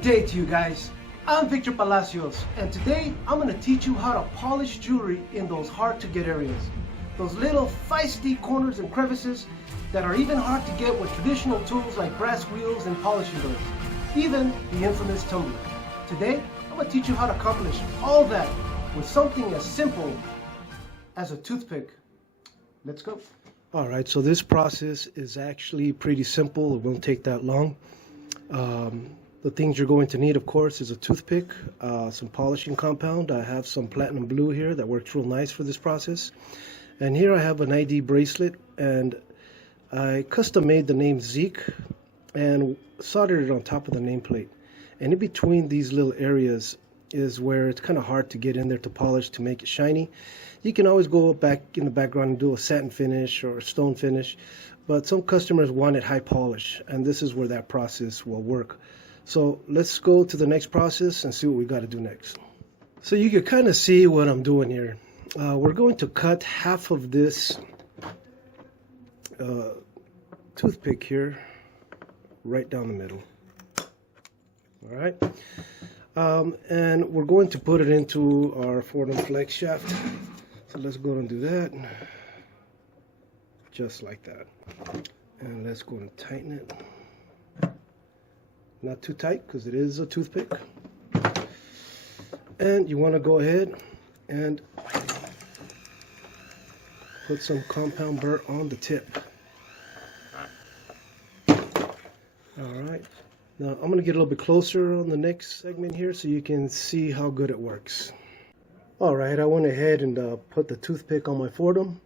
Good day to you guys. I'm Victor Palacios, and today I'm going to teach you how to polish jewelry in those hard to get areas. Those little feisty corners and crevices that are even hard to get with traditional tools like brass wheels and polishing guns. Even the infamous tumbler. Today, I'm going to teach you how to accomplish all that with something as simple as a toothpick. Let's go. Alright, so this process is actually pretty simple. It won't take that long. The things you're going to need, of course, is a toothpick, some polishing compound. I have some platinum blue here that works real nice for this process. And here I have an ID bracelet, and I custom made the name Zeke and soldered it on top of the nameplate. And in between these little areas is where it's kind of hard to get in there to polish to make it shiny. You can always go back in the background and do a satin finish or a stone finish, but some customers want it high polish, and this is where that process will work. So let's go to the next process and see what we got to do next. So you can kind of see what I'm doing here. We're going to cut half of this toothpick here right down the middle. All right. And we're going to put it into our Fordham flex shaft. So let's go and do that. Just like that. And let's go and tighten it. Not too tight because it is a toothpick. And you want to go ahead and put some compound burr on the tip. Alright. Now I'm going to get a little bit closer on the next segment here so you can see how good it works. Alright, I went ahead and put the toothpick on my Fordham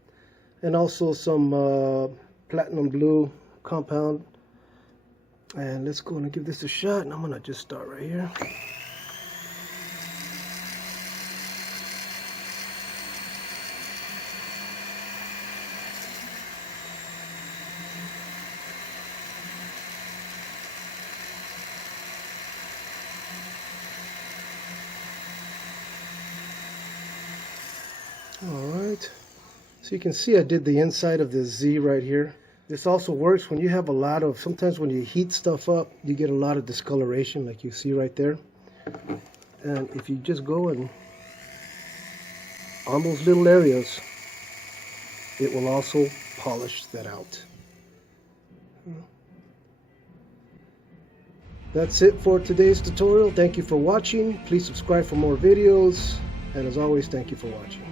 and also some platinum blue compound. And let's go and give this a shot, and I'm going to just start right here. Alright, so you can see I did the inside of this Z right here. This also works when you have a lot of, sometimes when you heat stuff up, you get a lot of discoloration like you see right there. And if you just go and on those little areas, it will also polish that out. That's it for today's tutorial. Thank you for watching. Please subscribe for more videos. And as always, thank you for watching.